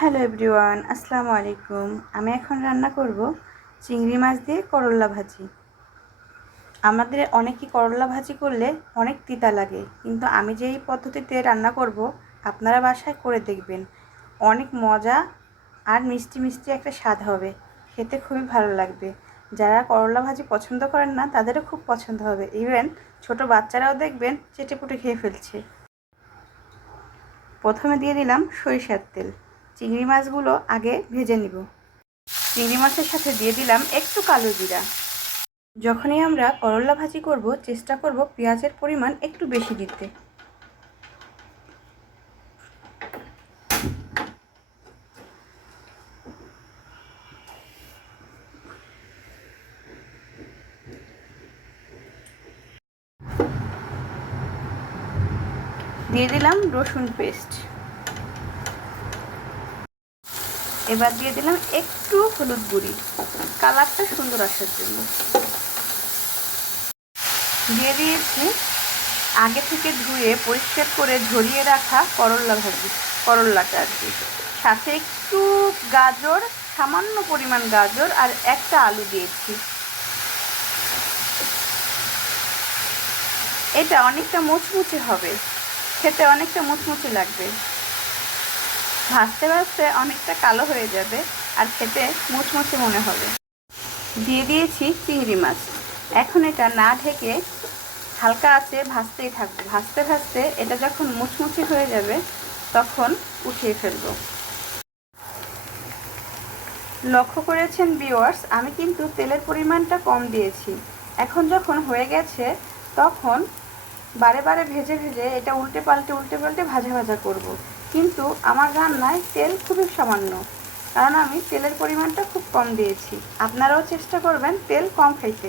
Hello everyone, আসসালামু আলাইকুম। আমি এখন রান্না করব চিংড়ি মাছ দিয়ে করল্লা ভাজি। আমাদের অনেকেই করল্লা ভাজি করলে অনেক তিতা লাগে, কিন্তু আমি যেই পদ্ধতিতে রান্না করব আপনারা বাসায় করে দেখবেন। অনেক মজা আর মিষ্টি মিষ্টি একটা স্বাদ হবে, খেতে খুবই ভালো লাগবে। যারা করল্লা ভাজি পছন্দ করেন না তাদেরও খুব পছন্দ হবে। ইভেন ছোট বাচ্চারাও দেখবেন চেটেপুটে খেয়ে ফেলছে। প্রথমে দিয়ে দিলাম সরিষার তেল। চিংড়ি মাছগুলো আগে ভেজে নিব। চিংড়ি মাছের সাথে দিয়ে দিলাম একটু কালো জিরা। যখনই আমরা করল্লা ভাজি করব চেষ্টা করব পেঁয়াজের পরিমাণ একটু বেশি দিতে। দিয়ে দিলাম রসুন পেস্ট। এবার দিয়ে দিলাম একটু হলুদ গুঁড়ি, কালারটা সুন্দর আসার জন্য। দিয়ে দিয়েছি আগে থেকে ধুয়ে পরিষ্কার করে ঝরিয়ে রাখা করল্লাটা আর কি। সাথে একটু গাজর, সামান্য পরিমাণ গাজর আর একটা আলু দিয়েছি। এটা অনেকটা মুচমুচে হবে, খেতে অনেকটা মুচমুচে লাগবে। ভাজতে ভাজতে অনেকটা কালো হয়ে যাবে আর খেতে মুচমুচে মনে হবে। দিয়ে দিয়েছি চিংড়ি মাছ। এখন এটা না ঢেকে হালকা আঁচে ভাজতেই থাকবো। ভাজতে ভাজতে এটা যখন মুচমুচে হয়ে যাবে তখন উঠিয়ে ফেলবো। লক্ষ্য করেছেন ভিউয়ার্স, আমি কিন্তু তেলের পরিমাণটা কম দিয়েছি। এখন যখন হয়ে গেছে তখন বারে বারে ভেজে ভেজে এটা উল্টে পাল্টে ভাজা ভাজা করব। কিন্তু আমার রান্নায় তেল খুবই সামান্য, কারণ আমি তেলের পরিমাণটা খুব কম দিয়েছি। আপনারাও চেষ্টা করবেন তেল কম খাইতে।